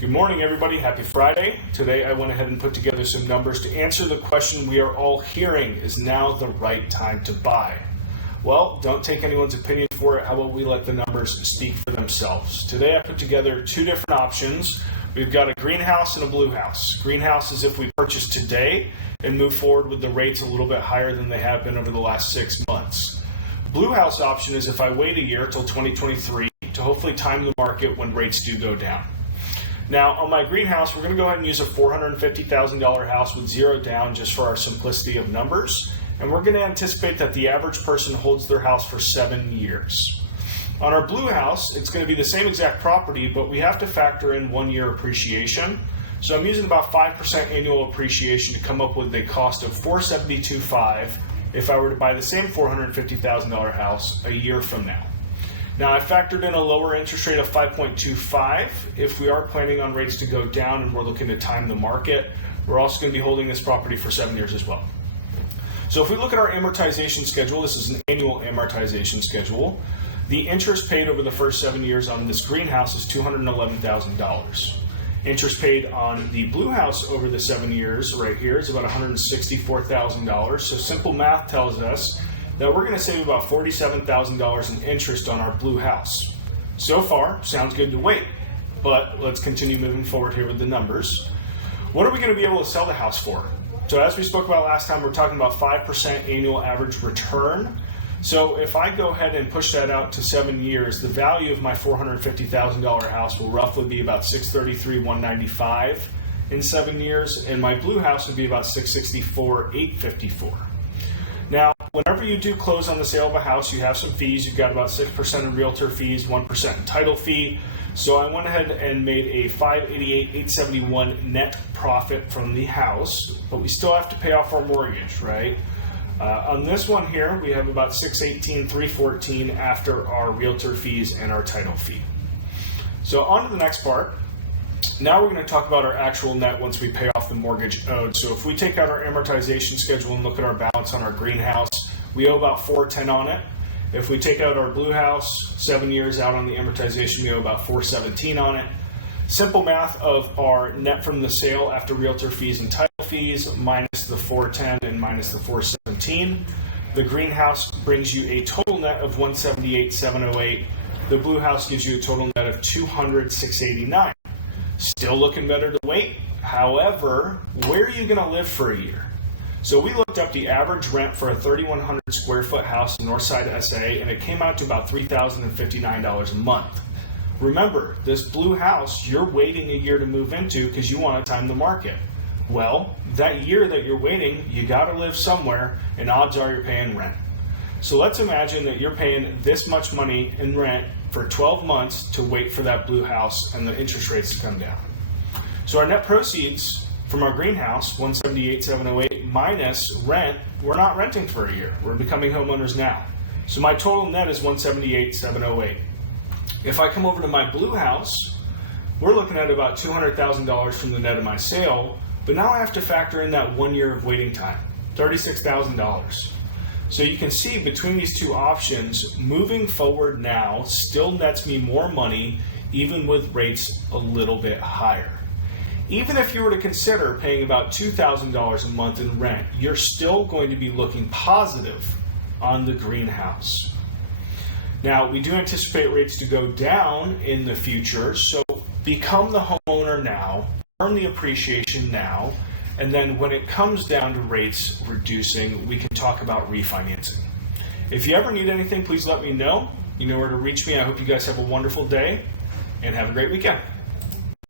Good morning, everybody. Happy Friday. Today I went ahead and put together some numbers to answer the question we are all hearing: is now the right time to buy? Well, don't take anyone's opinion for it. How about we let the numbers speak for themselves? Today I put together two different options. We've got a greenhouse and a blue house. Greenhouse is if we purchase today and move forward with the rates a little bit higher than they have been over the last 6 months. Blue house option is if I wait a year till 2023 to hopefully time the market when rates do go down. Now, on my greenhouse, we're going to go ahead and use a $450,000 house with zero down just for our simplicity of numbers. And we're going to anticipate that the average person holds their house for 7 years. On our blue house, it's going to be the same exact property, but we have to factor in 1 year appreciation. So I'm using about 5% annual appreciation to come up with a cost of $472,500 if I were to buy the same $450,000 house a year from now. Now, I factored in a lower interest rate of 5.25 if we are planning on rates to go down and we're looking to time the market. We're also going to be holding this property for 7 years as well. So if we look at our amortization schedule, this is an annual amortization schedule. The interest paid over the first 7 years on this greenhouse is $211,000. Interest paid on the blue house over the 7 years right here is about $164,000. So simple math tells us that we're going to save about $47,000 in interest on our blue house. So far, sounds good to wait, but let's continue moving forward here with the numbers. What are we going to be able to sell the house for? So as we spoke about last time, we're talking about 5% annual average return. So if I go ahead and push that out to 7 years, the value of my $450,000 house will roughly be about $633,195 in 7 years, and my blue house would be about $664,854. Now, whenever you do close on the sale of a house, you have some fees. You've got about 6% in realtor fees, 1% in title fee. So I went ahead and made a $588,871 net profit from the house, but we still have to pay off our mortgage, right? On this one here, we have about $618,314 after our realtor fees and our title fee. So on to the next part. Now we're going to talk about our actual net once we pay off the mortgage owed. So if we take out our amortization schedule and look at our balance on our greenhouse, we owe about $410 on it. If we take out our blue house, 7 years out on the amortization, we owe about $417 on it. Simple math of our net from the sale after realtor fees and title fees minus the $410 and minus the $417. The greenhouse brings you a total net of $178,708. The blue house gives you a total net of $200,689. Still looking better to wait. However, where are you going to live for a year? So we looked up the average rent for a 3,100 square foot house in Northside, SA, and it came out to about $3,059 a month. Remember, this blue house, you're waiting a year to move into because you want to time the market. Well, that year that you're waiting, you got to live somewhere, and odds are you're paying rent. So let's imagine that you're paying this much money in rent for 12 months to wait for that blue house and the interest rates to come down. So our net proceeds from our greenhouse, $178,708 minus rent, we're not renting for a year. We're becoming homeowners now. So my total net is $178,708. If I come over to my blue house, we're looking at about $200,000 from the net of my sale, but now I have to factor in that 1 year of waiting time, $36,000. So you can see between these two options, moving forward now still nets me more money, even with rates a little bit higher. Even if you were to consider paying about $2,000 a month in rent, you're still going to be looking positive on the greenhouse. Now, we do anticipate rates to go down in the future, so become the homeowner now, earn the appreciation now, and then when it comes down to rates reducing, we can talk about refinancing. If you ever need anything, please let me know. You know where to reach me. I hope you guys have a wonderful day and have a great weekend.